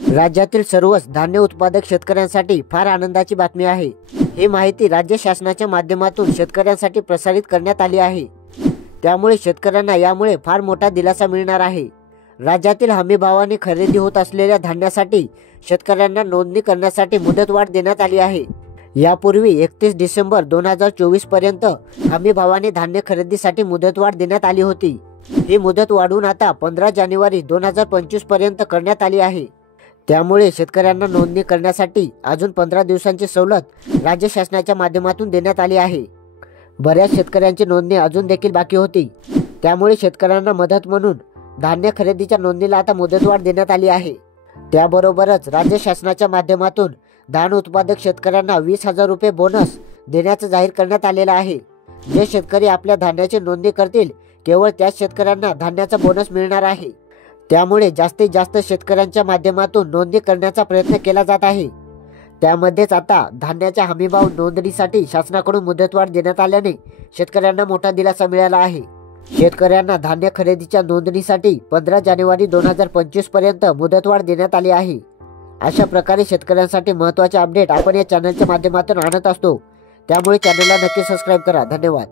राज्यातील सर्वच धान्य उत्पादक शेतकऱ्यांसाठी फार आनंदाची बातमी आहे। ही माहिती राज्य शासनाच्या माध्यमातून शेतकऱ्यांसाठी प्रसारित करण्यात आली आहे। त्यामुळे शेतकऱ्यांना यामुळे फार मोठा दिलासा मिळणार आहे। राज्यातील हमीभावाने खरेदी होत असलेल्या धान्यासाठी शेतकऱ्यांना नोंदणी करण्यासाठी मुदतवाढ देण्यात आली आहे। यापूर्वी 31 डिसेंबर 2024 पर्यंत हमीभावाने धान्य खरेदीसाठी मुदतवाढ देण्यात आली होती। ही मुदत वाढवून आता 15 जानेवारी 2025 पर्यंत करण्यात आली आहे। त्यामुळे शेतकऱ्यांना नोंदणी करण्यासाठी अजून 15 दिवसांची सवलत राज्य शासनाच्या माध्यमातून देण्यात आली आहे। बऱ्याच शेतकऱ्यांची नोंदणी अजून देखील बाकी होती। त्यामुळे शेतकऱ्यांना मदत म्हणून धान्य खरेदीच्या नोंदणीला आता मुदतवाढ देण्यात आली आहे। त्याबरोबरच राज्य शासनाच्या माध्यमातून धान उत्पादक शेतकऱ्यांना 20,000 रुपये बोनस देण्याचं जाहीर करण्यात आलेलं आहे। जे शेतकरी आपल्या धान्याची नोंदणी करतील केवळ त्याच शेतकऱ्यांना धान्याचा बोनस मिळणार आहे। त्यामुळे जास्तीत जास्त शेतकऱ्यांच्या माध्यमातून नोंदणी करण्याचा प्रयत्न केला जात आहे। त्यामध्येच आता धान्याच्या हमीभाव नोंदणीसाठी शासनाकडून मुदतवाढ देण्यात आल्याने शेतकऱ्यांना मोठा दिलासा मिळाला आहे। शेतकऱ्यांना धान्य खरेदीच्या नोंदणीसाठी 15 जानेवारी 2025 पर्यंत मुदतवाढ देण्यात आली आहे। अशा प्रकारे शेतकऱ्यांसाठी महत्त्वाचे अपडेट आपण या चॅनलच्या माध्यमातून आणत असतो। त्यामुळे चॅनलला नक्की सबस्क्राईब करा। धन्यवाद।